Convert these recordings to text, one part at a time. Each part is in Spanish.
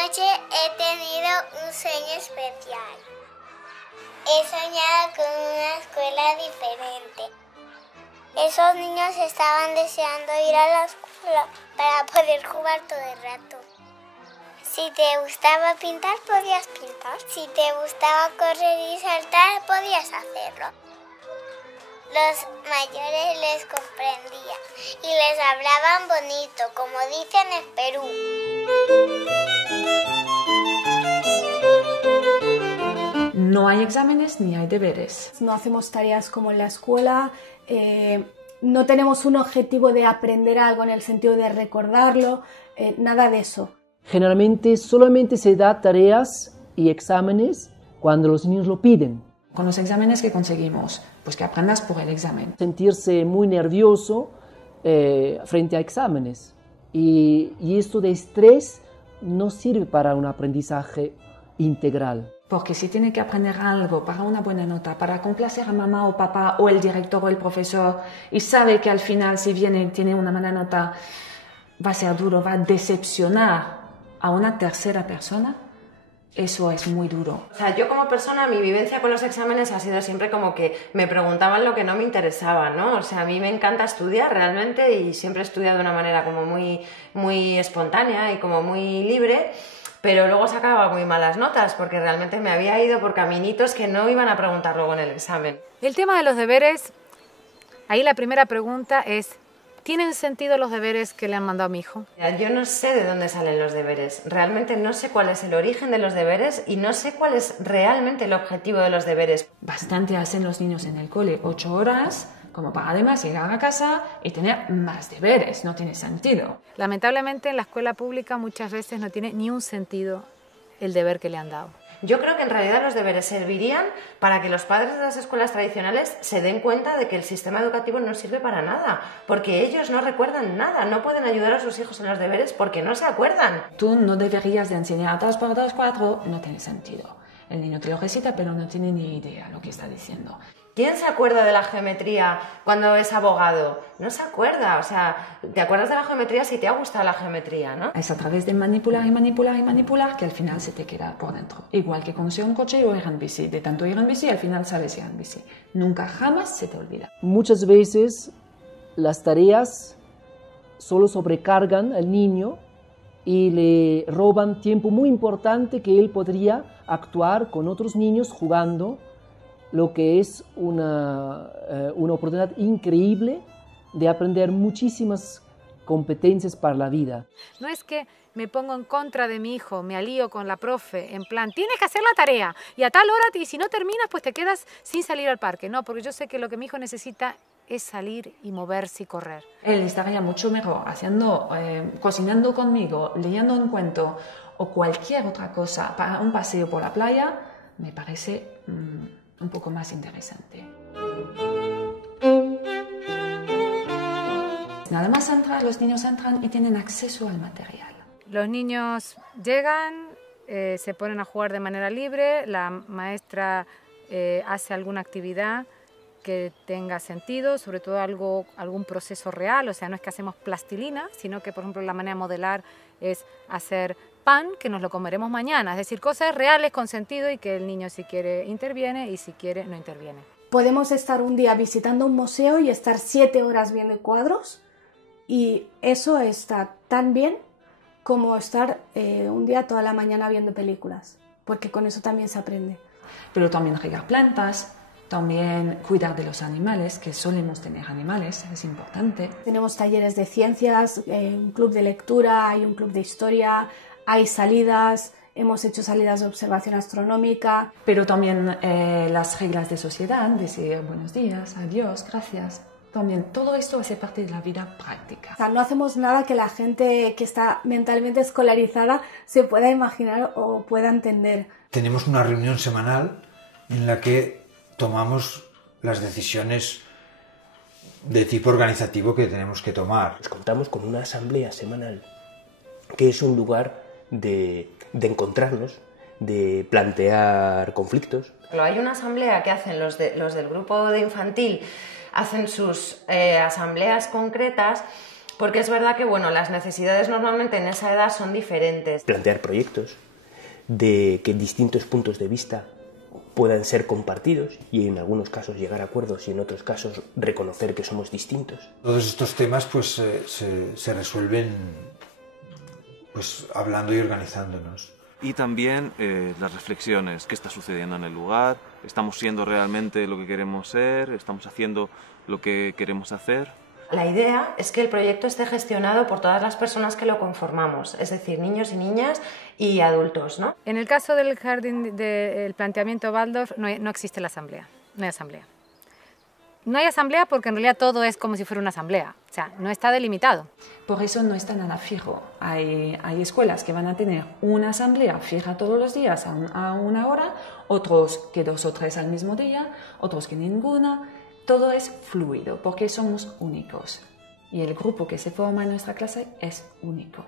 noche he tenido un sueño especial. He soñado con una escuela diferente. Esos niños estaban deseando ir a la escuela para poder jugar todo el rato. Si te gustaba pintar, podías pintar. Si te gustaba correr y saltar, podías hacerlo. Los mayores les comprendían y les hablaban bonito, como dicen en Perú. No hay exámenes ni hay deberes. No hacemos tareas como en la escuela, no tenemos un objetivo de aprender algo en el sentido de recordarlo, nada de eso. Generalmente solamente se da tareas y exámenes cuando los niños lo piden. Con los exámenes que conseguimos, pues que aprendas por el examen. Sentirse muy nervioso frente a exámenes. Y esto de estrés no sirve para un aprendizaje integral. Porque si tiene que aprender algo para una buena nota, para complacer a mamá o papá o el director o el profesor, y sabe que al final si tiene una mala nota, va a ser duro, va a decepcionar a una tercera persona, eso es muy duro. O sea, yo como persona, mi vivencia con los exámenes ha sido siempre como que me preguntaban lo que no me interesaba, ¿no? O sea, a mí me encanta estudiar realmente y siempre he estudiado de una manera como muy espontánea y como muy libre, pero luego sacaba muy malas notas porque realmente me había ido por caminitos que no iban a preguntar luego en el examen. El tema de los deberes, ahí la primera pregunta es: ¿tienen sentido los deberes que le han mandado a mi hijo? Yo no sé de dónde salen los deberes, realmente no sé cuál es el origen de los deberes y no sé cuál es realmente el objetivo de los deberes. Bastante hacen los niños en el cole, 8 horas, como para además llegar a casa y tener más deberes, no tiene sentido. Lamentablemente en la escuela pública muchas veces no tiene ni un sentido el deber que le han dado. Yo creo que en realidad los deberes servirían para que los padres de las escuelas tradicionales se den cuenta de que el sistema educativo no sirve para nada, porque ellos no recuerdan nada, no pueden ayudar a sus hijos en los deberes porque no se acuerdan. Tú no deberías de enseñar 2 por 2, 4, no tiene sentido. El niño te lo recita pero no tiene ni idea lo que está diciendo. ¿Quién se acuerda de la geometría cuando es abogado? No se acuerda, o sea, te acuerdas de la geometría si te ha gustado la geometría, ¿no? Es a través de manipular y manipular y manipular que al final se te queda por dentro. Igual que conducir un coche o ir en bici. De tanto ir en bici, al final sabes ir en bici. Nunca jamás se te olvida. Muchas veces las tareas solo sobrecargan al niño y le roban tiempo muy importante que él podría actuar con otros niños jugando, lo que es una oportunidad increíble de aprender muchísimas competencias para la vida. No es que me pongo en contra de mi hijo, me alío con la profe, en plan, tienes que hacer la tarea y a tal hora, y si no terminas, pues te quedas sin salir al parque. No, porque yo sé que lo que mi hijo necesita es salir y moverse y correr. Él estaría mucho mejor cocinando conmigo, leyendo un cuento o cualquier otra cosa para un paseo por la playa, me parece un poco más interesante. Nada más entrar, los niños entran y tienen acceso al material. Los niños llegan, se ponen a jugar de manera libre, la maestra hace alguna actividad que tenga sentido, sobre todo algún proceso real, o sea, no es que hacemos plastilina, sino que, por ejemplo, la manera de modelar es hacer pan que nos lo comeremos mañana, es decir, cosas reales con sentido y que el niño si quiere interviene y si quiere no interviene. Podemos estar un día visitando un museo y estar 7 horas viendo cuadros y eso está tan bien como estar un día toda la mañana viendo películas, porque con eso también se aprende. Pero también regar plantas, también cuidar de los animales, que solemos tener animales, es importante. Tenemos talleres de ciencias, un club de lectura, hay un club de historia, hay salidas, hemos hecho salidas de observación astronómica. Pero también las reglas de sociedad, decir buenos días, adiós, gracias. También todo esto hace parte de la vida práctica. O sea, no hacemos nada que la gente que está mentalmente escolarizada se pueda imaginar o pueda entender. Tenemos una reunión semanal en la que tomamos las decisiones de tipo organizativo que tenemos que tomar. Pues contamos con una asamblea semanal, que es un lugar de encontrarnos, de plantear conflictos. Hay una asamblea que hacen los del grupo de infantil, hacen sus asambleas concretas porque es verdad que bueno, las necesidades normalmente en esa edad son diferentes. Plantear proyectos de que distintos puntos de vista puedan ser compartidos y en algunos casos llegar a acuerdos y en otros casos reconocer que somos distintos. Todos estos temas pues se resuelven pues hablando y organizándonos. Y también las reflexiones, qué está sucediendo en el lugar, estamos siendo realmente lo que queremos ser, estamos haciendo lo que queremos hacer. La idea es que el proyecto esté gestionado por todas las personas que lo conformamos, es decir, niños y niñas y adultos, ¿no? En el caso del jardín del planteamiento Waldorf no existe la asamblea, no hay asamblea. No hay asamblea porque en realidad todo es como si fuera una asamblea, o sea, no está delimitado. Por eso no está nada fijo. Hay escuelas que van a tener una asamblea fija todos los días a una hora, otros que 2 o 3 al mismo día, otros que ninguna. Todo es fluido porque somos únicos y el grupo que se forma en nuestra clase es único.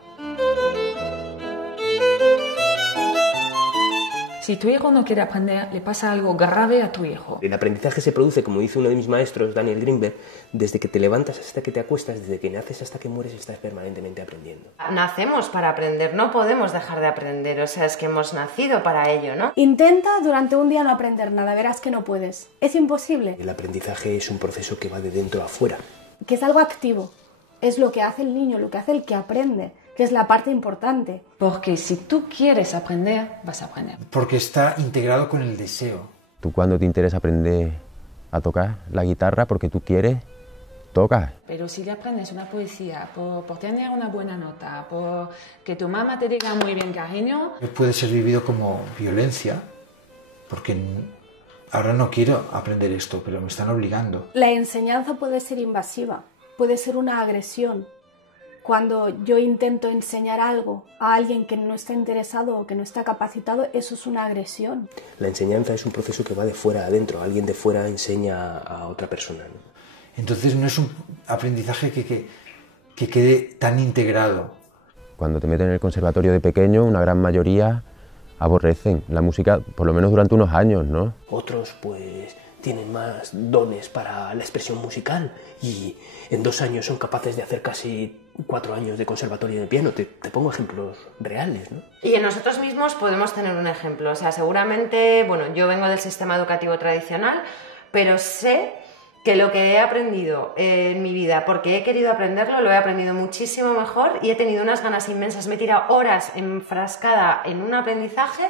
Si tu hijo no quiere aprender, le pasa algo grave a tu hijo. El aprendizaje se produce, como dice uno de mis maestros, Daniel Greenberg, desde que te levantas hasta que te acuestas, desde que naces hasta que mueres, estás permanentemente aprendiendo. Nacemos para aprender, no podemos dejar de aprender, o sea, es que hemos nacido para ello, ¿no? Intenta durante un día no aprender nada, verás que no puedes. Es imposible. El aprendizaje es un proceso que va de dentro a fuera. Que es algo activo. Es lo que hace el niño, lo que hace el que aprende, que es la parte importante. Porque si tú quieres aprender, vas a aprender. Porque está integrado con el deseo. Tú cuando te interesa aprender a tocar la guitarra porque tú quieres, tocas. Pero si le aprendes una poesía por tener una buena nota, por que tu mamá te diga muy bien cariño... Puede ser vivido como violencia, porque ahora no quiero aprender esto, pero me están obligando. La enseñanza puede ser invasiva, puede ser una agresión. Cuando yo intento enseñar algo a alguien que no está interesado o que no está capacitado, eso es una agresión. La enseñanza es un proceso que va de fuera a adentro. Alguien de fuera enseña a otra persona, ¿no? Entonces no es un aprendizaje que quede tan integrado. Cuando te meten en el conservatorio de pequeño, una gran mayoría aborrecen la música, por lo menos durante unos años, ¿no? Otros, pues, tienen más dones para la expresión musical y en 2 años son capaces de hacer casi 4 años de conservatorio de piano. Te pongo ejemplos reales, ¿no? Y en nosotros mismos podemos tener un ejemplo. O sea, seguramente, bueno, yo vengo del sistema educativo tradicional, pero sé que lo que he aprendido en mi vida, porque he querido aprenderlo, lo he aprendido muchísimo mejor y he tenido unas ganas inmensas. Me he tirado horas enfrascada en un aprendizaje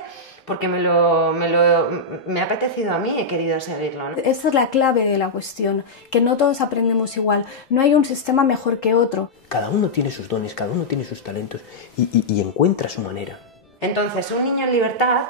porque me ha apetecido a mí, he querido seguirlo, ¿no? Esa es la clave de la cuestión, que no todos aprendemos igual, no hay un sistema mejor que otro. Cada uno tiene sus dones, cada uno tiene sus talentos y encuentra su manera. Entonces, un niño en libertad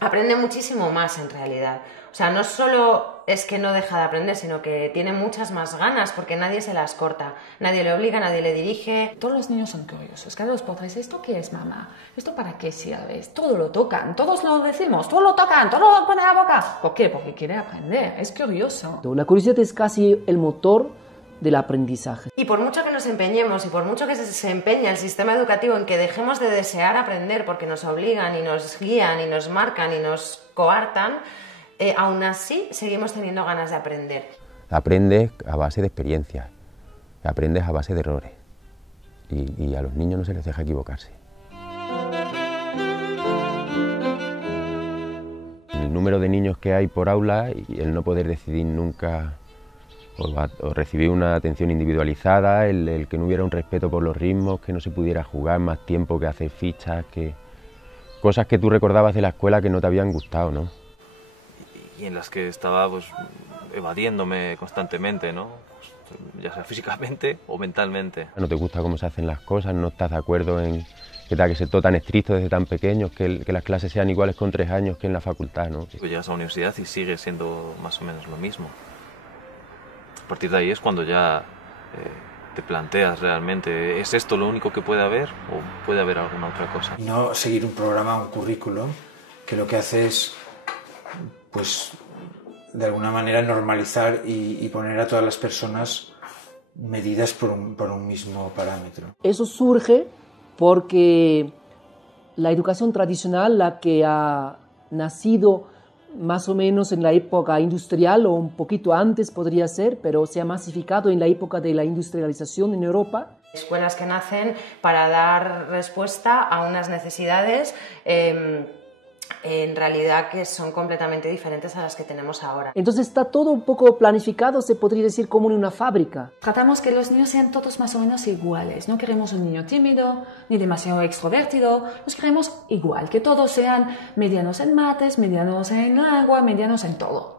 aprende muchísimo más en realidad. O sea, no solo es que no deja de aprender, sino que tiene muchas más ganas porque nadie se las corta, nadie le obliga, nadie le dirige. Todos los niños son curiosos, cada 2 por 3, ¿esto qué es, mamá? ¿Esto para qué sirve? Todo lo tocan, todos lo decimos, todo lo tocan, todo lo ponen a la boca. ¿Por qué? Porque quiere aprender, es curioso. La curiosidad es casi el motor del aprendizaje. Y por mucho que nos empeñemos y por mucho que se empeñe el sistema educativo en que dejemos de desear aprender porque nos obligan y nos guían y nos marcan y nos coartan, aún así seguimos teniendo ganas de aprender. Aprendes a base de experiencias, aprendes a base de errores y a los niños no se les deja equivocarse. El número de niños que hay por aula y el no poder decidir nunca o recibir una atención individualizada, el que no hubiera un respeto por los ritmos, que no se pudiera jugar más tiempo que hacer fichas, que cosas que tú recordabas de la escuela que no te habían gustado, ¿no? Y en las que estaba pues evadiéndome constantemente, ¿no? Pues, ya sea físicamente o mentalmente. No te gusta cómo se hacen las cosas, no estás de acuerdo en que tenga que ser todo tan estricto desde tan pequeños, que las clases sean iguales con 3 años que en la facultad, ¿no? Pues llegas a la universidad y sigue siendo más o menos lo mismo. A partir de ahí es cuando ya te planteas realmente, ¿es esto lo único que puede haber o puede haber alguna otra cosa? Y no seguir un programa, un currículum, que lo que hace es, pues, de alguna manera normalizar y poner a todas las personas medidas por un mismo parámetro. Eso surge porque la educación tradicional, la que ha nacido más o menos en la época industrial o un poquito antes podría ser, pero se ha masificado en la época de la industrialización en Europa. Escuelas que nacen para dar respuesta a unas necesidades en realidad que son completamente diferentes a las que tenemos ahora. Entonces está todo un poco planificado, se podría decir, como en una fábrica. Tratamos que los niños sean todos más o menos iguales. No queremos un niño tímido ni demasiado extrovertido. Los queremos igual, que todos sean medianos en mates, medianos en agua, medianos en todo.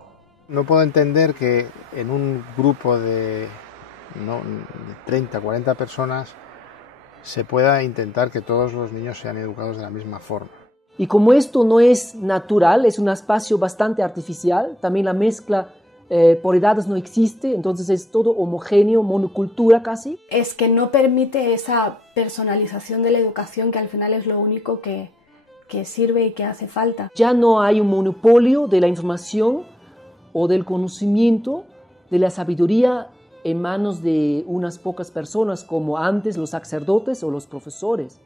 No puedo entender que en un grupo de 30, 40 personas se pueda intentar que todos los niños sean educados de la misma forma. Y como esto no es natural, es un espacio bastante artificial, también la mezcla por edades no existe, entonces es todo homogéneo, monocultura casi. Es que no permite esa personalización de la educación que al final es lo único que sirve y que hace falta. Ya no hay un monopolio de la información o del conocimiento, de la sabiduría en manos de unas pocas personas como antes los sacerdotes o los profesores,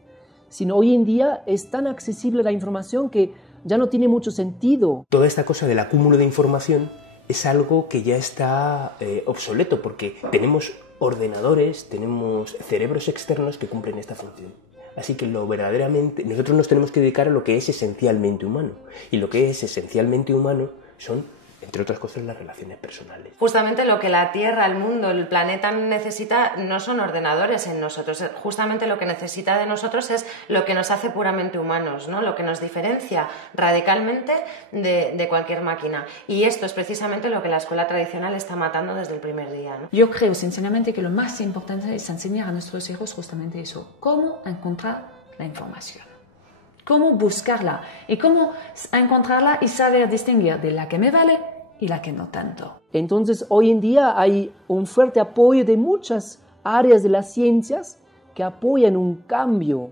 sino hoy en día es tan accesible la información que ya no tiene mucho sentido. Toda esta cosa del acúmulo de información es algo que ya está obsoleto, porque tenemos ordenadores, tenemos cerebros externos que cumplen esta función. Así que nosotros nos tenemos que dedicar a lo que es esencialmente humano, y lo que es esencialmente humano son, entre otras cosas, las relaciones personales. Justamente lo que la Tierra, el mundo, el planeta necesita no son ordenadores en nosotros, justamente lo que necesita de nosotros es lo que nos hace puramente humanos, ¿no? Lo que nos diferencia radicalmente de cualquier máquina. Y esto es precisamente lo que la escuela tradicional está matando desde el primer día, ¿no? Yo creo sinceramente que lo más importante es enseñar a nuestros hijos justamente eso, cómo encontrar la información. Cómo buscarla y cómo encontrarla y saber distinguir de la que me vale y la que no tanto. Entonces, hoy en día hay un fuerte apoyo de muchas áreas de las ciencias que apoyan un cambio,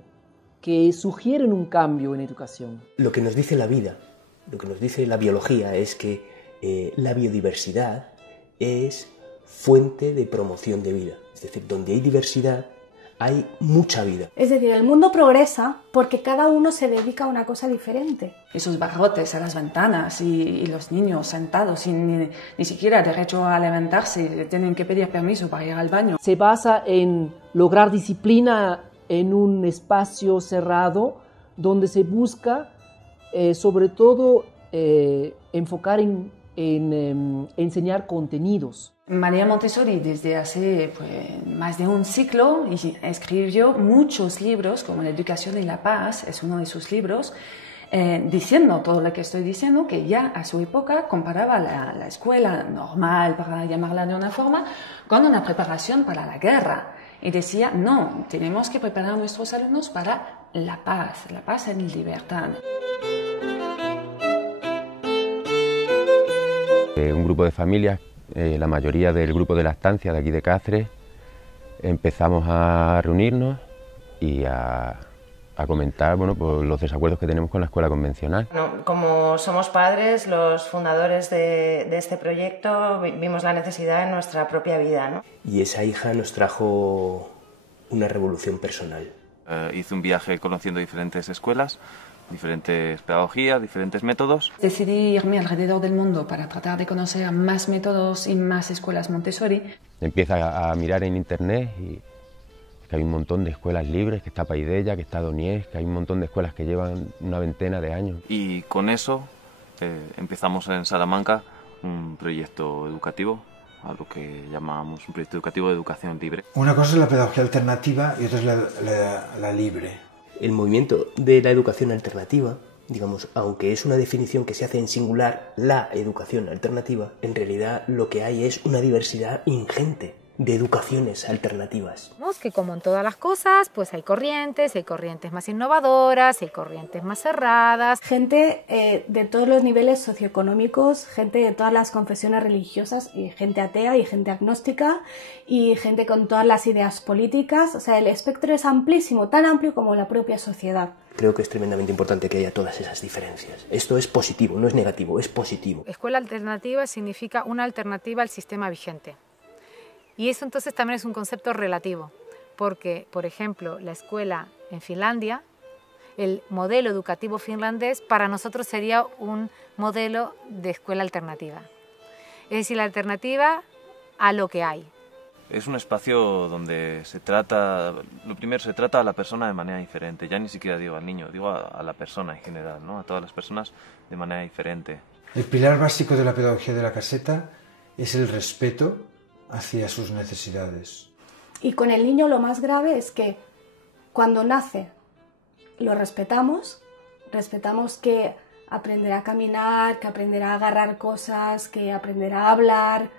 que sugieren un cambio en educación. Lo que nos dice la vida, lo que nos dice la biología es que la biodiversidad es fuente de promoción de vida. Es decir, donde hay diversidad, hay mucha vida. Es decir, el mundo progresa porque cada uno se dedica a una cosa diferente. Esos barrotes a las ventanas y los niños sentados sin ni siquiera derecho a levantarse, tienen que pedir permiso para ir al baño. Se basa en lograr disciplina en un espacio cerrado donde se busca sobre todo enfocar en enseñar contenidos. María Montessori desde hace más de un siglo escribió muchos libros, como La educación y la paz es uno de sus libros, diciendo todo lo que estoy diciendo, que ya a su época comparaba la escuela normal, para llamarla de una forma, con una preparación para la guerra. Y decía, no, tenemos que preparar a nuestros alumnos para la paz en libertad. Un grupo de familias, la mayoría del grupo de lactancia de aquí de Cáceres, empezamos a reunirnos y a comentar pues, los desacuerdos que tenemos con la escuela convencional. Bueno, como somos padres, los fundadores de este proyecto, vimos la necesidad en nuestra propia vida, ¿no? Y esa hija nos trajo una revolución personal. Hice un viaje conociendo diferentes escuelas, diferentes pedagogías, diferentes métodos. Decidí irme alrededor del mundo para tratar de conocer más métodos y más escuelas Montessori. Empieza a mirar en internet y que hay un montón de escuelas libres, que está Paideia, que está Doniés, que hay un montón de escuelas que llevan una veintena de años. Y con eso empezamos en Salamanca un proyecto educativo, a lo que llamamos un proyecto educativo de educación libre. Una cosa es la pedagogía alternativa y otra es la libre. El movimiento de la educación alternativa, digamos, aunque es una definición que se hace en singular, la educación alternativa, en realidad lo que hay es una diversidad ingente de educaciones alternativas. Vemos que como en todas las cosas, pues hay corrientes más innovadoras, hay corrientes más cerradas. Gente de todos los niveles socioeconómicos, gente de todas las confesiones religiosas, y gente atea y gente agnóstica, y gente con todas las ideas políticas. O sea, el espectro es amplísimo, tan amplio como la propia sociedad. Creo que es tremendamente importante que haya todas esas diferencias. Esto es positivo, no es negativo, es positivo. Escuela alternativa significa una alternativa al sistema vigente. Y eso entonces también es un concepto relativo, porque, por ejemplo, la escuela en Finlandia el modelo educativo finlandés para nosotros sería un modelo de escuela alternativa. Es decir, la alternativa a lo que hay. Es un espacio donde se trata, lo primero, se trata a la persona de manera diferente. Ya ni siquiera digo al niño, digo a la persona en general, ¿no? A todas las personas de manera diferente. El pilar básico de la pedagogía de la caseta es el respeto hacia sus necesidades. Y con el niño lo más grave es que cuando nace lo respetamos que aprenderá a caminar, que aprenderá a agarrar cosas, que aprenderá a hablar,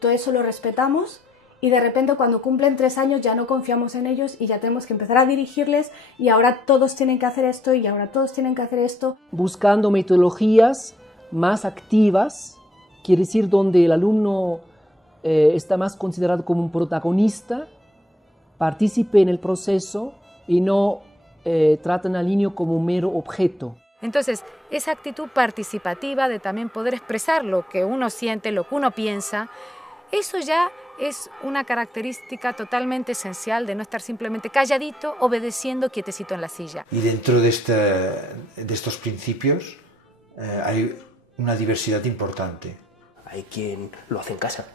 todo eso lo respetamos. Y de repente cuando cumplen 3 años ya no confiamos en ellos y ya tenemos que empezar a dirigirles y ahora todos tienen que hacer esto y ahora todos tienen que hacer esto. Buscando metodologías más activas, quiere decir donde el alumno está más considerado como un protagonista, participe en el proceso y no tratan al niño como un mero objeto. Entonces, esa actitud participativa de también poder expresar lo que uno siente, lo que uno piensa, eso ya es una característica totalmente esencial de no estar simplemente calladito, obedeciendo, quietecito en la silla. Y dentro de estos principios hay una diversidad importante. Hay quien lo hace en casa.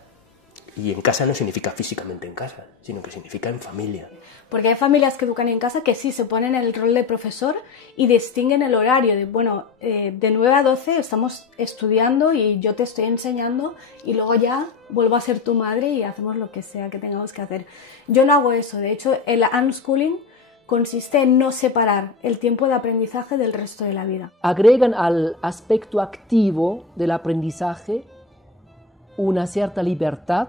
Y en casa no significa físicamente en casa, sino que significa en familia. Porque hay familias que educan en casa que sí se ponen en el rol de profesor y distinguen el horario de, bueno, de 9 a 12 estamos estudiando y yo te estoy enseñando y luego ya vuelvo a ser tu madre y hacemos lo que sea que tengamos que hacer. Yo no hago eso. De hecho, el unschooling consiste en no separar el tiempo de aprendizaje del resto de la vida. Agregan al aspecto activo del aprendizaje una cierta libertad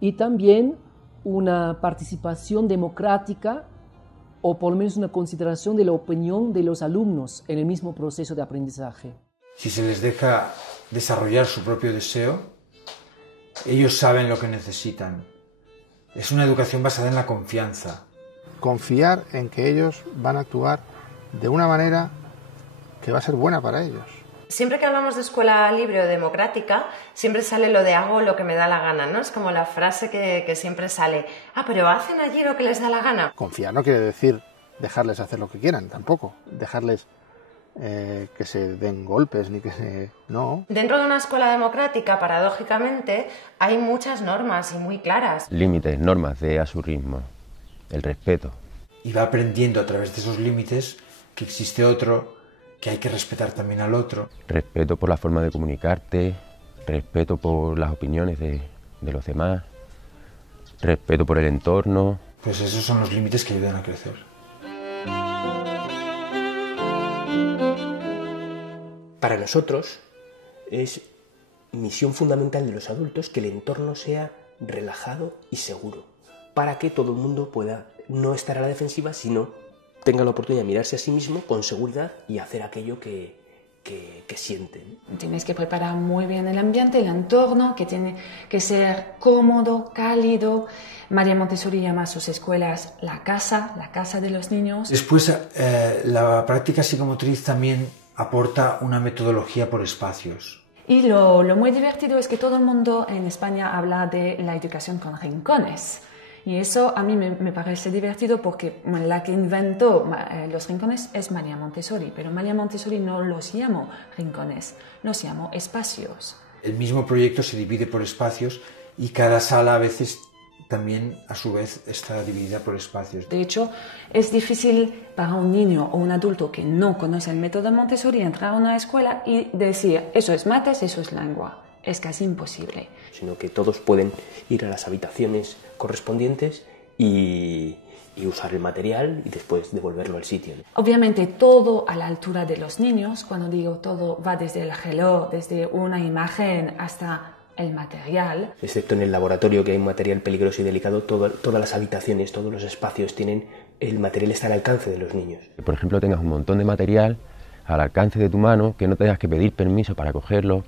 y también una participación democrática o por lo menos una consideración de la opinión de los alumnos en el mismo proceso de aprendizaje. Si se les deja desarrollar su propio deseo, ellos saben lo que necesitan. Es una educación basada en la confianza. Confiar en que ellos van a actuar de una manera que va a ser buena para ellos. Siempre que hablamos de escuela libre o democrática, siempre sale lo de hago lo que me da la gana, ¿no? Es como la frase que siempre sale, pero ¿hacen allí lo que les da la gana? Confiar no quiere decir dejarles hacer lo que quieran, tampoco. Dejarles que se den golpes, ni que se... No. Dentro de una escuela democrática, paradójicamente, hay muchas normas y muy claras. Límites, normas de a su ritmo, el respeto. Y va aprendiendo a través de esos límites que existe otro, que hay que respetar también al otro. Respeto por la forma de comunicarte, respeto por las opiniones de los demás, respeto por el entorno. Pues esos son los límites que ayudan a crecer. Para nosotros es misión fundamental de los adultos que el entorno sea relajado y seguro, para que todo el mundo pueda no estar a la defensiva, sino tenga la oportunidad de mirarse a sí mismo con seguridad y hacer aquello que siente. Tienes que preparar muy bien el ambiente, el entorno, que tiene que ser cómodo, cálido. María Montessori llama a sus escuelas la casa de los niños. Después, la práctica psicomotriz también aporta una metodología por espacios. Y lo muy divertido es que todo el mundo en España habla de la educación con rincones. Y eso a mí me parece divertido porque la que inventó los rincones es María Montessori, pero María Montessori no los llamó rincones, los llamó espacios. El mismo proyecto se divide por espacios y cada sala a veces también a su vez está dividida por espacios. De hecho, es difícil para un niño o un adulto que no conoce el método Montessori entrar a una escuela y decir eso es mates, eso es lengua. Es casi imposible. Sino que todos pueden ir a las habitaciones correspondientes y usar el material y después devolverlo al sitio. Obviamente todo a la altura de los niños. Cuando digo todo va desde el reloj, desde una imagen hasta el material. Excepto en el laboratorio, que hay un material peligroso y delicado, todas las habitaciones, todos los espacios el material está al alcance de los niños. Que, por ejemplo, tengas un montón de material al alcance de tu mano, que no tengas que pedir permiso para cogerlo.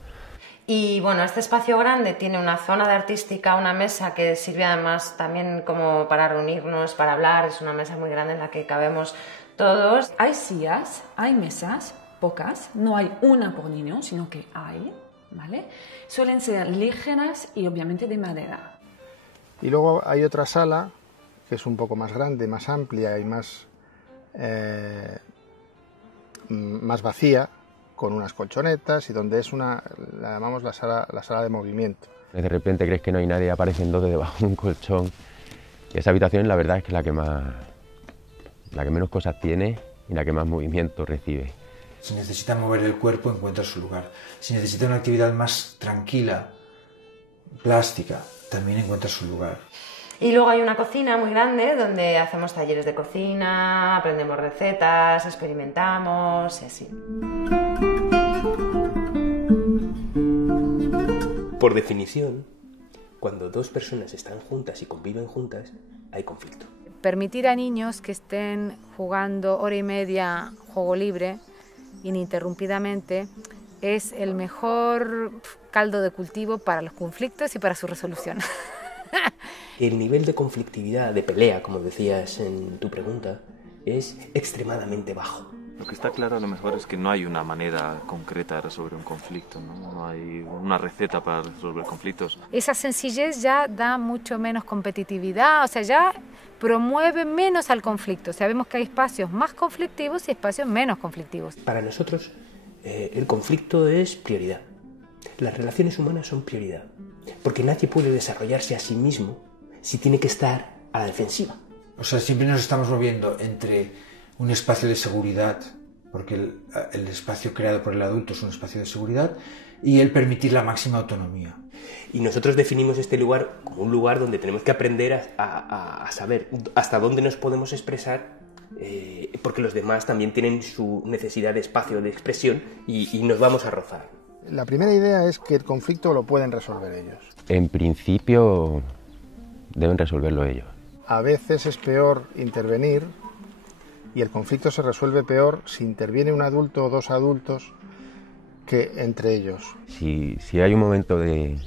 Y bueno, este espacio grande tiene una zona de artística, una mesa que sirve además también como para reunirnos, para hablar. Es una mesa muy grande en la que cabemos todos. Hay sillas, hay mesas, pocas, no hay una por niño, sino que hay, ¿vale? Suelen ser ligeras y obviamente de madera. Y luego hay otra sala que es un poco más grande, más amplia y más más vacía, con unas colchonetas y donde es la llamamos la sala de movimiento. De repente crees que no hay nadie y aparecen dos debajo de un colchón. Y esa habitación la verdad es que la que menos cosas tiene y la que más movimiento recibe. Si necesita mover el cuerpo, encuentra su lugar. Si necesita una actividad más tranquila, plástica, también encuentra su lugar. Y luego hay una cocina muy grande donde hacemos talleres de cocina, aprendemos recetas, experimentamos y así. Por definición, cuando dos personas están juntas y conviven juntas, hay conflicto. Permitir a niños que estén jugando hora y media juego libre, ininterrumpidamente, es el mejor caldo de cultivo para los conflictos y para su resolución. El nivel de conflictividad, de pelea, como decías en tu pregunta, es extremadamente bajo. Lo que está claro a lo mejor es que no hay una manera concreta de resolver un conflicto, ¿no? No hay una receta para resolver conflictos. Esa sencillez ya da mucho menos competitividad, o sea, ya promueve menos al conflicto. Sabemos que hay espacios más conflictivos y espacios menos conflictivos. Para nosotros, el conflicto es prioridad. Las relaciones humanas son prioridad, porque nadie puede desarrollarse a sí mismo si tiene que estar a la defensiva. O sea, siempre nos estamos moviendo entre un espacio de seguridad, porque el espacio creado por el adulto es un espacio de seguridad, y el permitir la máxima autonomía. Y nosotros definimos este lugar como un lugar donde tenemos que aprender a saber hasta dónde nos podemos expresar, porque los demás también tienen su necesidad de espacio de expresión y nos vamos a rozar. La primera idea es que el conflicto lo pueden resolver ellos. En principio deben resolverlo ellos. A veces es peor intervenir y el conflicto se resuelve peor si interviene un adulto o dos adultos que entre ellos. Si hay un momento de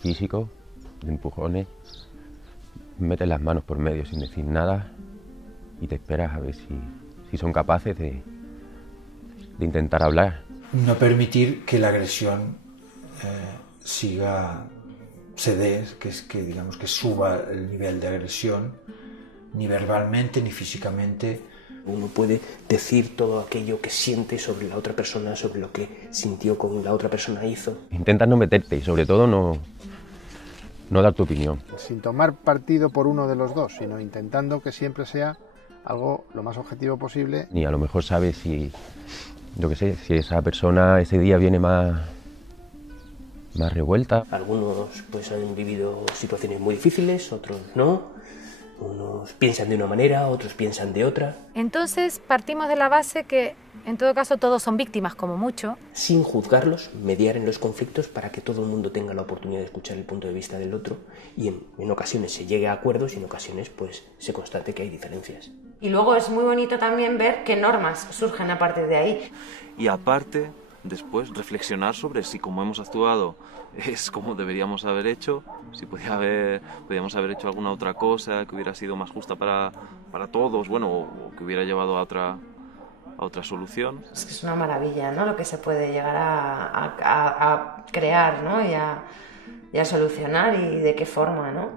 físico, de empujones, metes las manos por medio sin decir nada y te esperas a ver si son capaces de intentar hablar. No permitir que la agresión digamos que suba el nivel de agresión, ni verbalmente ni físicamente. Uno puede decir todo aquello que siente sobre la otra persona, sobre lo que sintió con la otra persona hizo. Intentas no meterte y sobre todo no dar tu opinión. Sin tomar partido por uno de los dos, sino intentando que siempre sea algo lo más objetivo posible. Ni a lo mejor sabes si esa persona ese día viene más revuelta. Algunos pues han vivido situaciones muy difíciles, otros no. Unos piensan de una manera, otros piensan de otra. Entonces partimos de la base que en todo caso todos son víctimas como mucho. Sin juzgarlos, mediar en los conflictos para que todo el mundo tenga la oportunidad de escuchar el punto de vista del otro y en ocasiones se llegue a acuerdos y en ocasiones pues se constate que hay diferencias. Y luego es muy bonito también ver qué normas surgen a partir de ahí. Y aparte, después reflexionar sobre si como hemos actuado es como deberíamos haber hecho, si podíamos haber hecho alguna otra cosa que hubiera sido más justa para todos, bueno, o que hubiera llevado a otra solución. Es que es una maravilla, ¿no? Lo que se puede llegar a crear, ¿no? y a solucionar y de qué forma, ¿no?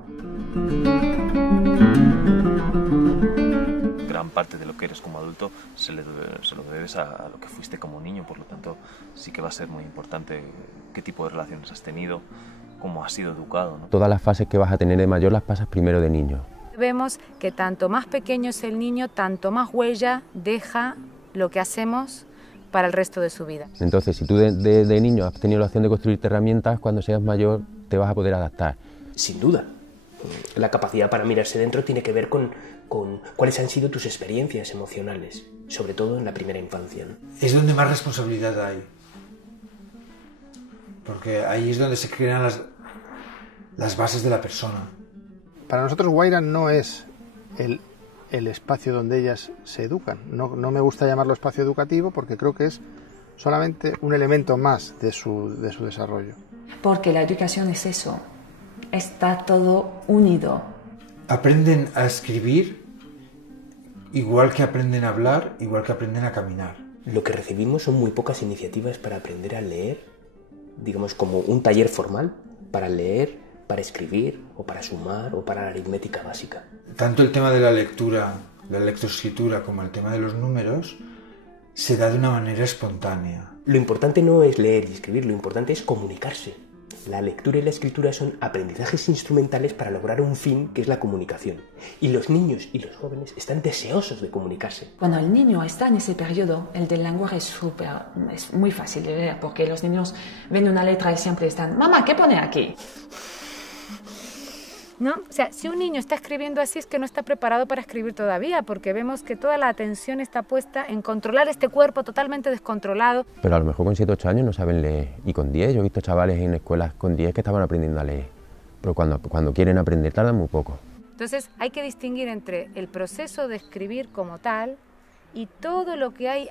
Gran parte de lo que eres como adulto se lo debes a lo que fuiste como niño, por lo tanto sí que va a ser muy importante qué tipo de relaciones has tenido, cómo has sido educado, ¿no? Todas las fases que vas a tener de mayor las pasas primero de niño. Vemos que tanto más pequeño es el niño, tanto más huella deja lo que hacemos para el resto de su vida. Entonces, si tú de niño has tenido la opción de construirte herramientas, cuando seas mayor te vas a poder adaptar. Sin duda. La capacidad para mirarse dentro tiene que ver con cuáles han sido tus experiencias emocionales, sobre todo en la primera infancia, ¿no? Es donde más responsabilidad hay. Porque ahí es donde se crean las bases de la persona. Para nosotros Guaira no es el espacio donde ellas se educan. No me gusta llamarlo espacio educativo porque creo que es solamente un elemento más de su desarrollo. Porque la educación es eso, está todo unido. Aprenden a escribir igual que aprenden a hablar, igual que aprenden a caminar. Lo que recibimos son muy pocas iniciativas para aprender a leer, digamos como un taller formal para leer, para escribir o para sumar o para la aritmética básica. Tanto el tema de la lectura la lectoescritura como el tema de los números, se da de una manera espontánea. Lo importante no es leer y escribir, lo importante es comunicarse. La lectura y la escritura son aprendizajes instrumentales para lograr un fin que es la comunicación. Y los niños y los jóvenes están deseosos de comunicarse. Cuando el niño está en ese periodo, el del lenguaje es muy fácil de ver, porque los niños ven una letra y siempre están, mamá, ¿qué pone aquí? ¿No? O sea, si un niño está escribiendo así es que no está preparado para escribir todavía, porque vemos que toda la atención está puesta en controlar este cuerpo totalmente descontrolado. Pero a lo mejor con 7 o 8 años no saben leer, y con 10, yo he visto chavales en escuelas con 10 que estaban aprendiendo a leer, pero cuando quieren aprender tardan muy poco. Entonces hay que distinguir entre el proceso de escribir como tal y todo lo que hay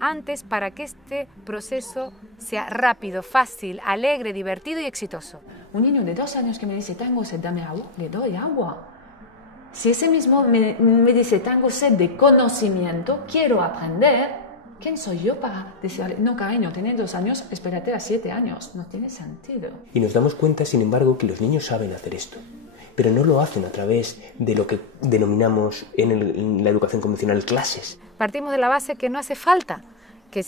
antes para que este proceso sea rápido, fácil, alegre, divertido y exitoso. Un niño de 2 años que me dice, tengo sed, dame agua, le doy agua. Si ese mismo me dice, tengo sed de conocimiento, quiero aprender, ¿quién soy yo para decirle, no cariño, tienes 2 años, espérate a 7 años? No tiene sentido. Y nos damos cuenta, sin embargo, que los niños saben hacer esto, pero no lo hacen a través de lo que denominamos en la educación convencional clases. Partimos de la base que no hace falta, que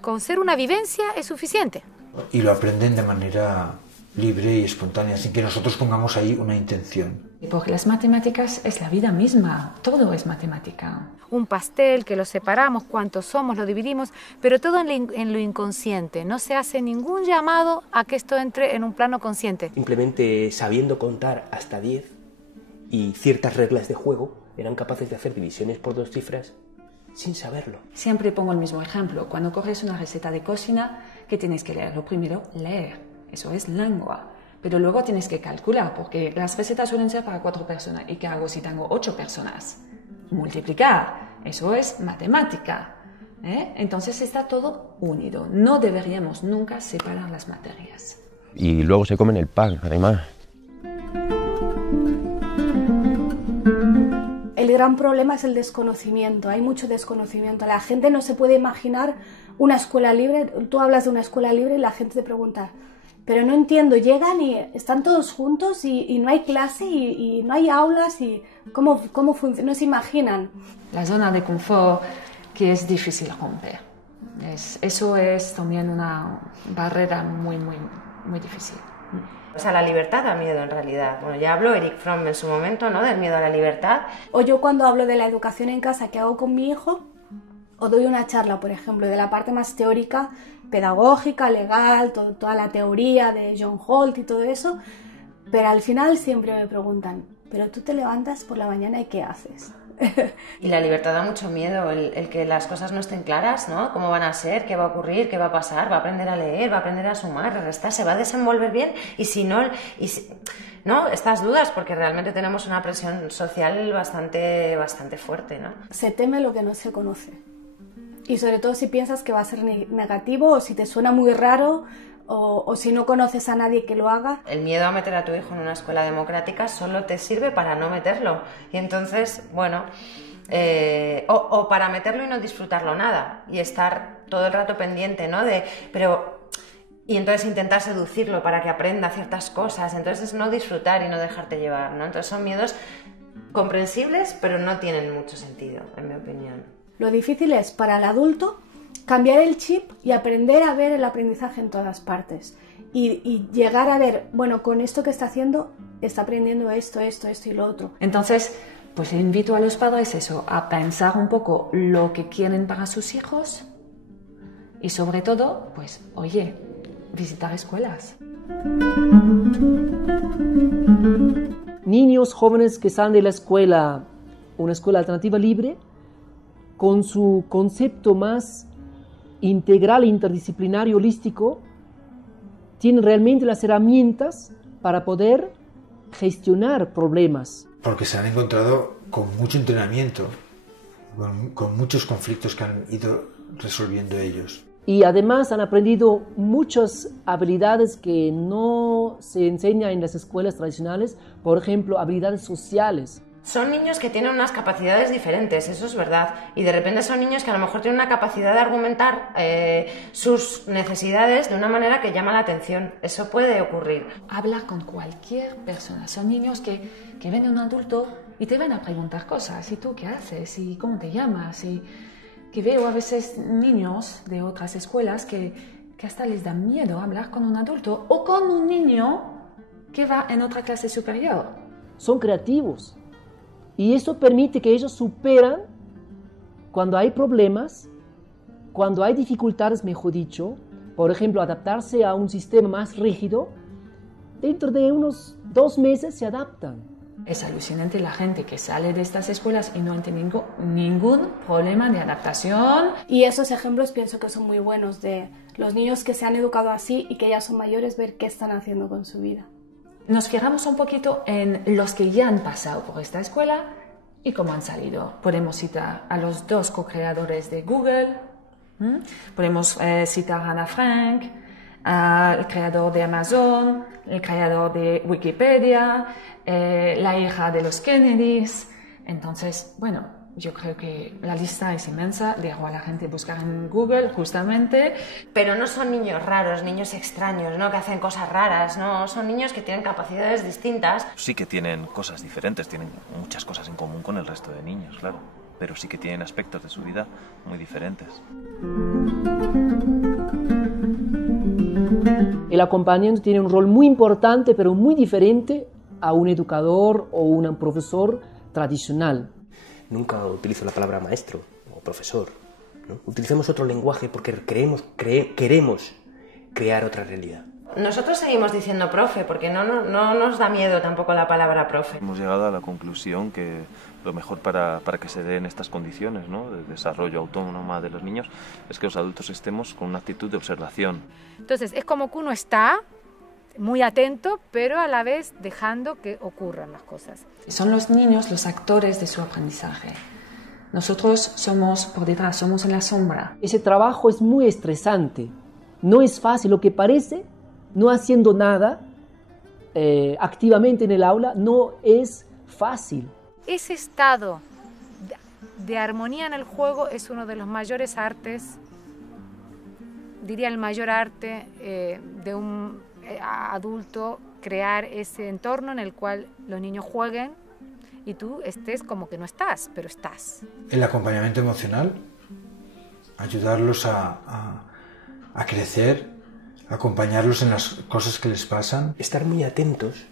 con ser una vivencia es suficiente. Y lo aprenden de manera libre y espontánea, sin que nosotros pongamos ahí una intención. Porque las matemáticas es la vida misma, todo es matemática. Un pastel que lo separamos, cuántos somos, lo dividimos, pero todo en lo inconsciente. No se hace ningún llamado a que esto entre en un plano consciente. Simplemente sabiendo contar hasta 10 y ciertas reglas de juego, eran capaces de hacer divisiones por 2 cifras sin saberlo. Siempre pongo el mismo ejemplo. Cuando coges una receta de cocina, ¿qué tienes que leer? Lo primero, leer. Eso es lengua. Pero luego tienes que calcular, porque las recetas suelen ser para 4 personas. ¿Y qué hago si tengo 8 personas? Multiplicar. Eso es matemática. Entonces está todo unido. No deberíamos nunca separar las materias. Y luego se comen el pan, además. El gran problema es el desconocimiento, hay mucho desconocimiento. La gente no se puede imaginar una escuela libre. Tú hablas de una escuela libre y la gente te pregunta, pero no entiendo, llegan y están todos juntos y no hay clase y no hay aulas y ¿cómo funciona? No se imaginan. La zona de confort que es difícil romper. Eso es también una barrera muy, muy, muy difícil. O sea, la libertad da miedo en realidad. Bueno, ya habló Erich Fromm en su momento, ¿no?, del miedo a la libertad. O yo cuando hablo de la educación en casa que hago con mi hijo, o doy una charla, por ejemplo, de la parte más teórica, pedagógica, legal, toda la teoría de John Holt y todo eso, pero al final siempre me preguntan, ¿pero tú te levantas por la mañana y qué haces? Y la libertad da mucho miedo, el que las cosas no estén claras, ¿no? ¿Cómo van a ser? ¿Qué va a ocurrir? ¿Qué va a pasar? ¿Va a aprender a leer? ¿Va a aprender a sumar? ¿A restar? ¿Se va a desenvolver bien? Y si no... ¿no? Estas dudas, porque realmente tenemos una presión social bastante fuerte, ¿no? Se teme lo que no se conoce. Y sobre todo si piensas que va a ser negativo o si te suena muy raro o si no conoces a nadie que lo haga. El miedo a meter a tu hijo en una escuela democrática solo te sirve para no meterlo. Y entonces, bueno, o para meterlo y no disfrutarlo nada. Y estar todo el rato pendiente, ¿no? Y entonces intentar seducirlo para que aprenda ciertas cosas. Entonces es no disfrutar y no dejarte llevar, ¿no? Entonces son miedos comprensibles, pero no tienen mucho sentido, en mi opinión. Lo difícil es para el adulto cambiar el chip y aprender a ver el aprendizaje en todas partes. Y llegar a ver, bueno, con esto que está haciendo, está aprendiendo esto y lo otro. Entonces, pues invito a los padres a pensar un poco lo que quieren para sus hijos y sobre todo, pues, oye, visitar escuelas. Niños jóvenes que salen de la escuela, una escuela alternativa libre, con su concepto más integral, interdisciplinario, holístico, tienen realmente las herramientas para poder gestionar problemas. Porque se han encontrado con mucho entrenamiento, con muchos conflictos que han ido resolviendo ellos. Y además han aprendido muchas habilidades que no se enseñan en las escuelas tradicionales, por ejemplo, habilidades sociales. Son niños que tienen unas capacidades diferentes, eso es verdad, y de repente son niños que a lo mejor tienen una capacidad de argumentar sus necesidades de una manera que llama la atención. Eso puede ocurrir. Habla con cualquier persona. Son niños que ven a un adulto y te van a preguntar cosas. ¿Y tú qué haces? ¿Y cómo te llamas? Y que veo a veces niños de otras escuelas que hasta les da miedo hablar con un adulto o con un niño que va en otra clase superior. Son creativos y eso permite que ellos superan cuando hay problemas, cuando hay dificultades, mejor dicho, por ejemplo, adaptarse a un sistema más rígido, dentro de unos 2 meses se adaptan. Es alucinante la gente que sale de estas escuelas y no tiene ningún problema de adaptación. Y esos ejemplos pienso que son muy buenos de los niños que se han educado así y que ya son mayores, ver qué están haciendo con su vida. Nos fijamos un poquito en los que ya han pasado por esta escuela y cómo han salido. Podemos citar a los 2 co-creadores de Google, podemos citar a Ana Frank, al creador de Amazon, el creador de Wikipedia, la hija de los Kennedys. Entonces, bueno, yo creo que la lista es inmensa. Dejo a la gente buscar en Google, justamente. Pero no son niños raros, niños extraños, ¿no? Que hacen cosas raras, ¿no? Son niños que tienen capacidades distintas. Sí que tienen cosas diferentes, tienen muchas cosas en común con el resto de niños, claro. Pero sí que tienen aspectos de su vida muy diferentes. El acompañante tiene un rol muy importante, pero muy diferente a un educador o un profesor tradicional. Nunca utilizo la palabra maestro o profesor, ¿no? Utilicemos otro lenguaje porque queremos crear otra realidad. Nosotros seguimos diciendo profe porque no nos da miedo tampoco la palabra profe. Hemos llegado a la conclusión que lo mejor para que se den estas condiciones, ¿no?, de desarrollo autónomo de los niños es que los adultos estemos con una actitud de observación. Entonces es como que uno está muy atento, pero a la vez dejando que ocurran las cosas. Son los niños los actores de su aprendizaje. Nosotros somos por detrás, somos en la sombra. Ese trabajo es muy estresante. No es fácil, lo que parece, no haciendo nada activamente en el aula, no es fácil. Ese estado de armonía en el juego es uno de los mayores artes, diría el mayor arte de un adulto, crear ese entorno en el cual los niños jueguen y tú estés como que no estás, pero estás. El acompañamiento emocional, ayudarlos a crecer, acompañarlos en las cosas que les pasan. Estar muy atentos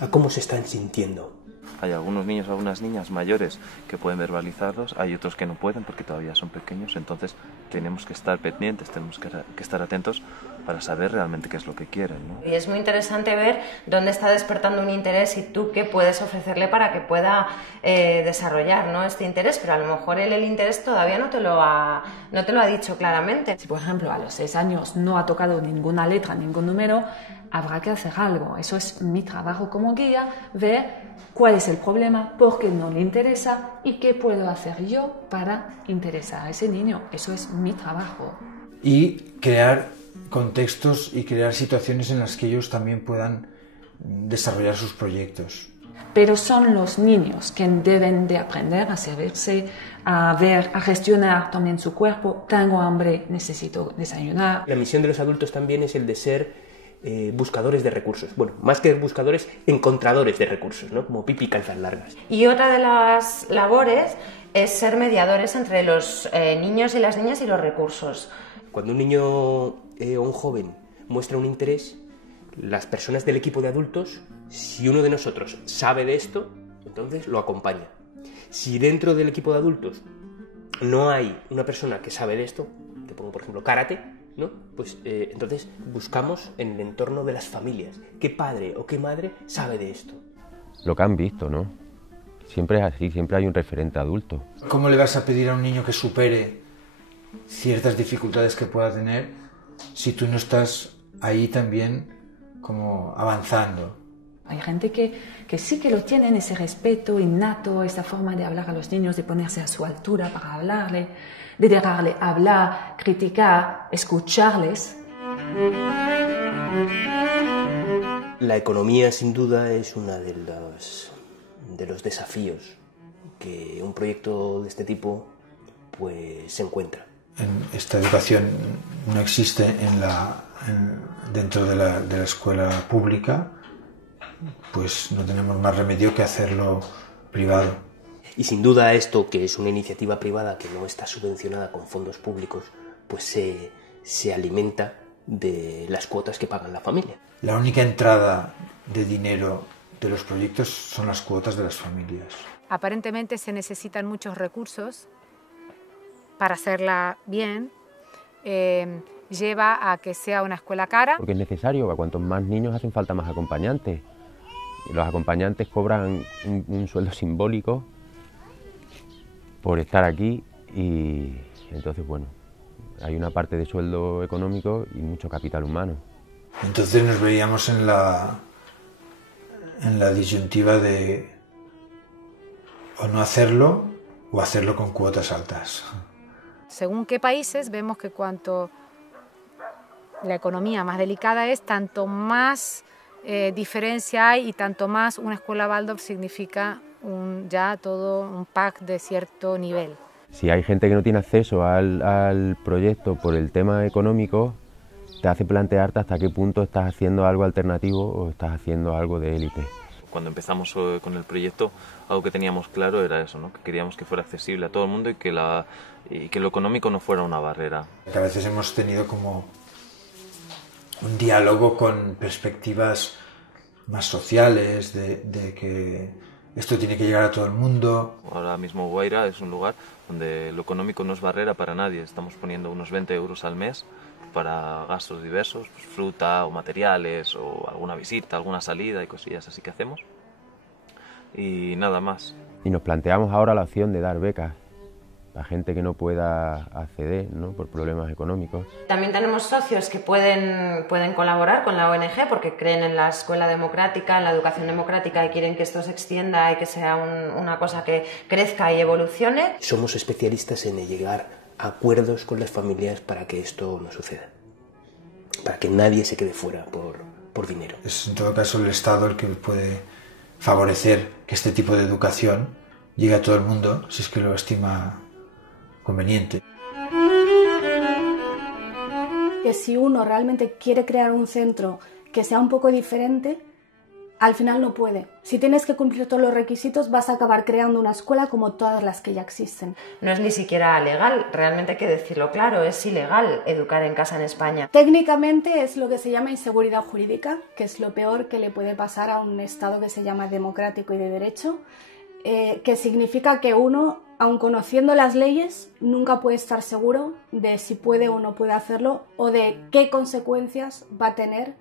a cómo se están sintiendo. Hay algunos niños, algunas niñas mayores que pueden verbalizarlos, hay otros que no pueden porque todavía son pequeños, entonces tenemos que estar pendientes, tenemos que estar atentos para saber realmente qué es lo que quieren, ¿no? Y es muy interesante ver dónde está despertando un interés y tú qué puedes ofrecerle para que pueda desarrollar, ¿no?, este interés, pero a lo mejor él el interés todavía no te lo ha dicho claramente. Si, por ejemplo, a los 6 años no ha tocado ninguna letra, ningún número, habrá que hacer algo. Eso es mi trabajo como guía, ver cuál es el problema, por qué no le interesa y qué puedo hacer yo para interesar a ese niño. Eso es mi trabajo. Y crear contextos y crear situaciones en las que ellos también puedan desarrollar sus proyectos. Pero son los niños que deben de aprender a servirse, a ver, a gestionar también su cuerpo. Tengo hambre, necesito desayunar. La misión de los adultos también es el de ser buscadores de recursos. Bueno, más que buscadores, encontradores de recursos, ¿no? Como Pipi Calzas Largas. Y otra de las labores es ser mediadores entre los niños y las niñas y los recursos. Cuando un niño o un joven muestra un interés, las personas del equipo de adultos, si uno de nosotros sabe de esto, entonces lo acompaña. Si dentro del equipo de adultos no hay una persona que sabe de esto, te pongo por ejemplo karate, ¿no? Pues entonces buscamos en el entorno de las familias qué padre o qué madre sabe de esto. Lo que han visto, ¿no? Siempre es así, siempre hay un referente adulto. ¿Cómo le vas a pedir a un niño que supere ciertas dificultades que pueda tener si tú no estás ahí también como avanzando? Hay gente que sí que lo tienen, ese respeto innato, esta forma de hablar a los niños, de ponerse a su altura para hablarle, de dejarle hablar, criticar, escucharles. La economía, sin duda, es uno de los desafíos que un proyecto de este tipo pues se encuentra. Esta educación no existe dentro de la escuela pública pues no tenemos más remedio que hacerlo privado. Y sin duda esto, que es una iniciativa privada que no está subvencionada con fondos públicos, pues se alimenta de las cuotas que pagan la familia. La única entrada de dinero de los proyectos son las cuotas de las familias. Aparentemente se necesitan muchos recursos para hacerla bien. Lleva a que sea una escuela cara. Porque es necesario, a cuantos más niños hacen falta más acompañantes. Y los acompañantes cobran un sueldo simbólico por estar aquí y entonces, bueno, hay una parte de sueldo económico y mucho capital humano. Entonces nos veíamos en la disyuntiva de o no hacerlo o hacerlo con cuotas altas. Según qué países, vemos que cuanto la economía más delicada es, tanto más diferencia hay y tanto más una escuela Waldorf significa ya todo un pack de cierto nivel. Si hay gente que no tiene acceso al proyecto por el tema económico, te hace plantearte hasta qué punto estás haciendo algo alternativo o estás haciendo algo de élite. Cuando empezamos con el proyecto, algo que teníamos claro era eso, ¿no? Que queríamos que fuera accesible a todo el mundo y que lo económico no fuera una barrera. A veces hemos tenido como un diálogo con perspectivas más sociales, de que esto tiene que llegar a todo el mundo. Ahora mismo Guaira es un lugar donde lo económico no es barrera para nadie. Estamos poniendo unos 20 euros al mes para gastos diversos, pues fruta o materiales o alguna visita, alguna salida y cosillas así que hacemos. Y nada más. Y nos planteamos ahora la opción de dar becas a gente que no pueda acceder, ¿no? Por problemas económicos. También tenemos socios que pueden colaborar con la ONG porque creen en la escuela democrática, en la educación democrática y quieren que esto se extienda y que sea una cosa que crezca y evolucione. Somos especialistas en llegar a acuerdos con las familias para que esto no suceda, para que nadie se quede fuera por dinero. Es en todo caso el Estado el que puede favorecer que este tipo de educación llegue a todo el mundo si es que lo estima conveniente. Que si uno realmente quiere crear un centro que sea un poco diferente, al final no puede. Si tienes que cumplir todos los requisitos, vas a acabar creando una escuela como todas las que ya existen. No es ni siquiera legal, realmente hay que decirlo claro, es ilegal educar en casa en España. Técnicamente es lo que se llama inseguridad jurídica, que es lo peor que le puede pasar a un Estado que se llama democrático y de derecho, que significa que uno, aun conociendo las leyes, nunca puede estar seguro de si puede o no puede hacerlo o de qué consecuencias va a tener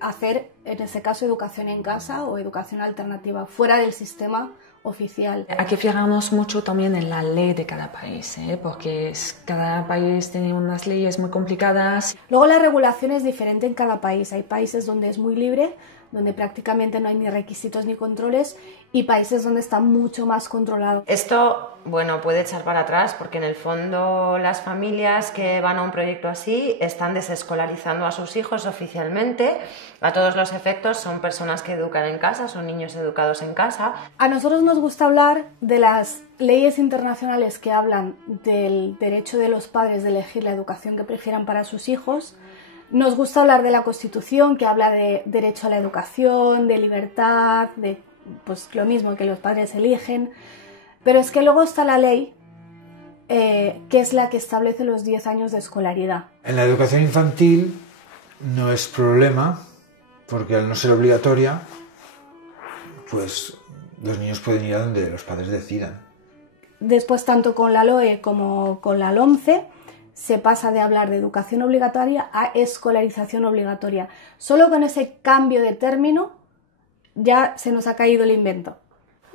hacer, en este caso, educación en casa o educación alternativa, fuera del sistema oficial. Aquí fijamos mucho también en la ley de cada país, porque cada país tiene unas leyes muy complicadas. Luego la regulación es diferente en cada país. Hay países donde es muy libre, donde prácticamente no hay ni requisitos ni controles, y países donde está mucho más controlado. Esto, bueno, puede echar para atrás porque en el fondo las familias que van a un proyecto así están desescolarizando a sus hijos oficialmente. A todos los efectos son personas que educan en casa, son niños educados en casa. A nosotros nos gusta hablar de las leyes internacionales que hablan del derecho de los padres de elegir la educación que prefieran para sus hijos. Nos gusta hablar de la Constitución, que habla de derecho a la educación, de libertad, de pues lo mismo que los padres eligen. Pero es que luego está la ley, que es la que establece los 10 años de escolaridad. En la educación infantil no es problema, porque al no ser obligatoria, pues los niños pueden ir a donde los padres decidan. Después, tanto con la LOE como con la LOMCE, se pasa de hablar de educación obligatoria a escolarización obligatoria. Solo con ese cambio de término ya se nos ha caído el invento.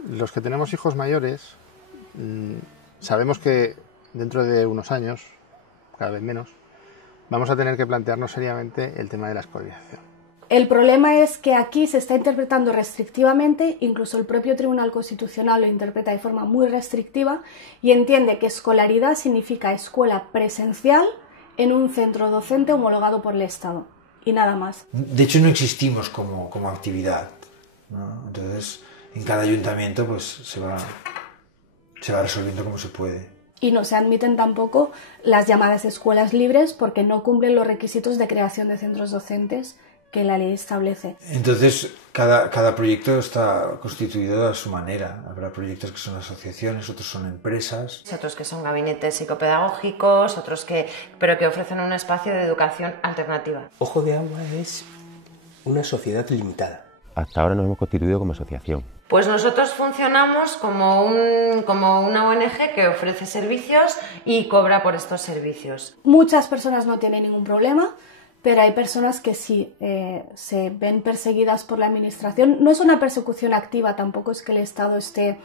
Los que tenemos hijos mayores sabemos que dentro de unos años, cada vez menos, vamos a tener que plantearnos seriamente el tema de la escolarización. El problema es que aquí se está interpretando restrictivamente, incluso el propio Tribunal Constitucional lo interpreta de forma muy restrictiva y entiende que escolaridad significa escuela presencial en un centro docente homologado por el Estado y nada más. De hecho no existimos como actividad, ¿no? Entonces en cada ayuntamiento pues se va resolviendo como se puede. Y no se admiten tampoco las llamadas escuelas libres porque no cumplen los requisitos de creación de centros docentes que la ley establece. Entonces, cada proyecto está constituido a su manera. Habrá proyectos que son asociaciones, otros son empresas. Otros que son gabinetes psicopedagógicos, pero que ofrecen un espacio de educación alternativa. Ojo de Agua es una sociedad limitada. Hasta ahora nos hemos constituido como asociación. Pues nosotros funcionamos como una ONG que ofrece servicios y cobra por estos servicios. Muchas personas no tienen ningún problema, pero hay personas que sí se ven perseguidas por la administración. No es una persecución activa, tampoco es que el Estado esté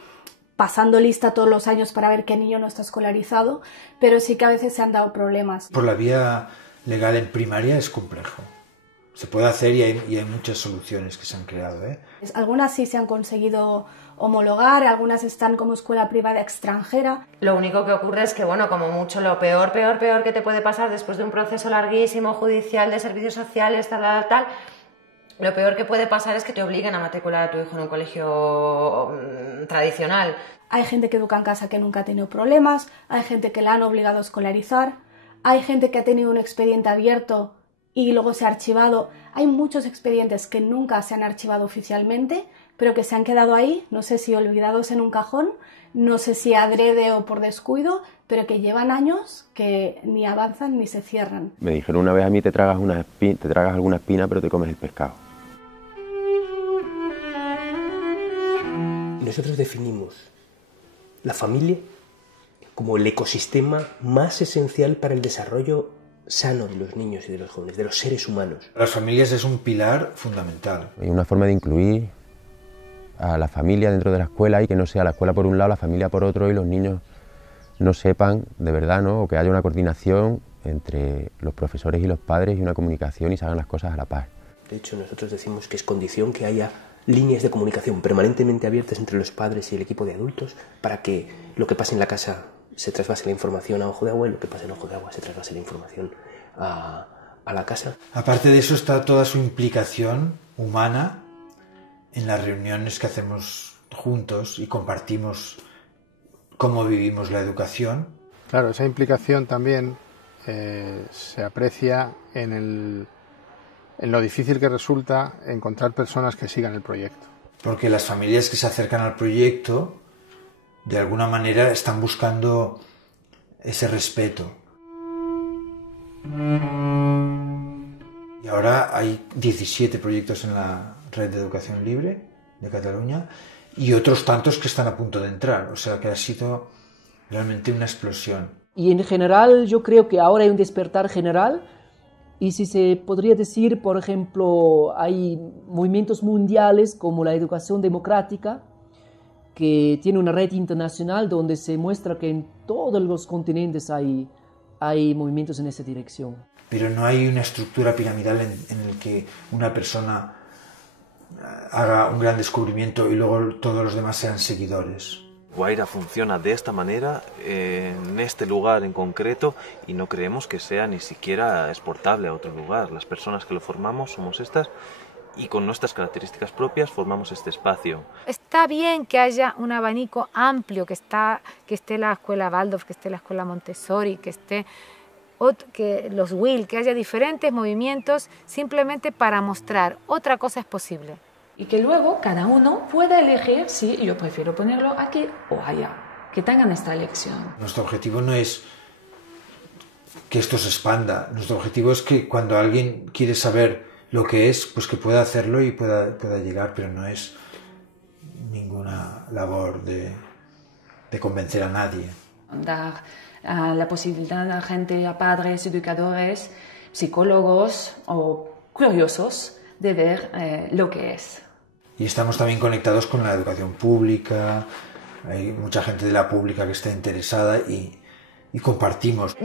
pasando lista todos los años para ver qué niño no está escolarizado, pero sí que a veces se han dado problemas. Por la vía legal en primaria es complejo. Se puede hacer y hay muchas soluciones que se han creado, ¿eh? Algunas sí se han conseguido homologar, algunas están como escuela privada extranjera. Lo único que ocurre es que, bueno, como mucho, lo peor que te puede pasar después de un proceso larguísimo judicial de servicios sociales, tal, lo peor que puede pasar es que te obliguen a matricular a tu hijo en un colegio tradicional. Hay gente que educa en casa que nunca ha tenido problemas, hay gente que la han obligado a escolarizar, hay gente que ha tenido un expediente abierto y luego se ha archivado. Hay muchos expedientes que nunca se han archivado oficialmente, pero que se han quedado ahí, no sé si olvidados en un cajón, no sé si adrede o por descuido, pero que llevan años que ni avanzan ni se cierran. Me dijeron una vez a mí, te tragas alguna espina, pero te comes el pescado. Nosotros definimos la familia como el ecosistema más esencial para el desarrollo sano de los niños y de los jóvenes, de los seres humanos. Las familias es un pilar fundamental. Hay una forma de incluir a la familia dentro de la escuela y que no sea la escuela por un lado, la familia por otro y los niños no sepan de verdad, ¿no? O que haya una coordinación entre los profesores y los padres y una comunicación y se hagan las cosas a la par. De hecho, nosotros decimos que es condición que haya líneas de comunicación permanentemente abiertas entre los padres y el equipo de adultos para que lo que pase en la casa se trasvase la información a Ojo de Agua y lo que pasa en Ojo de Agua se trasvase la información a la casa. Aparte de eso está toda su implicación humana en las reuniones que hacemos juntos y compartimos cómo vivimos la educación. Claro, esa implicación también se aprecia en lo difícil que resulta encontrar personas que sigan el proyecto. Porque las familias que se acercan al proyecto de alguna manera están buscando ese respeto. Y ahora hay 17 proyectos en la Red de Educación Libre de Cataluña y otros tantos que están a punto de entrar. O sea que ha sido realmente una explosión. Y en general yo creo que ahora hay un despertar general y si se podría decir, por ejemplo, hay movimientos mundiales como la educación democrática, que tiene una red internacional donde se muestra que en todos los continentes hay movimientos en esa dirección. Pero no hay una estructura piramidal en el que una persona haga un gran descubrimiento y luego todos los demás sean seguidores. Guaira funciona de esta manera, en este lugar en concreto, y no creemos que sea ni siquiera exportable a otro lugar. Las personas que lo formamos somos estas, y con nuestras características propias formamos este espacio. Está bien que haya un abanico amplio, que esté la escuela Waldorf, que esté la escuela Montessori, que esté los WIL, que haya diferentes movimientos simplemente para mostrar otra cosa es posible. Y que luego cada uno pueda elegir si yo prefiero ponerlo aquí o allá, que tengan esta elección. Nuestro objetivo no es que esto se expanda, nuestro objetivo es que cuando alguien quiere saber lo que es, pues que pueda hacerlo y pueda llegar, pero no es ninguna labor de convencer a nadie. Dar la posibilidad a gente, a padres, educadores, psicólogos o curiosos de ver lo que es. Y estamos también conectados con la educación pública, hay mucha gente de la pública que está interesada y compartimos.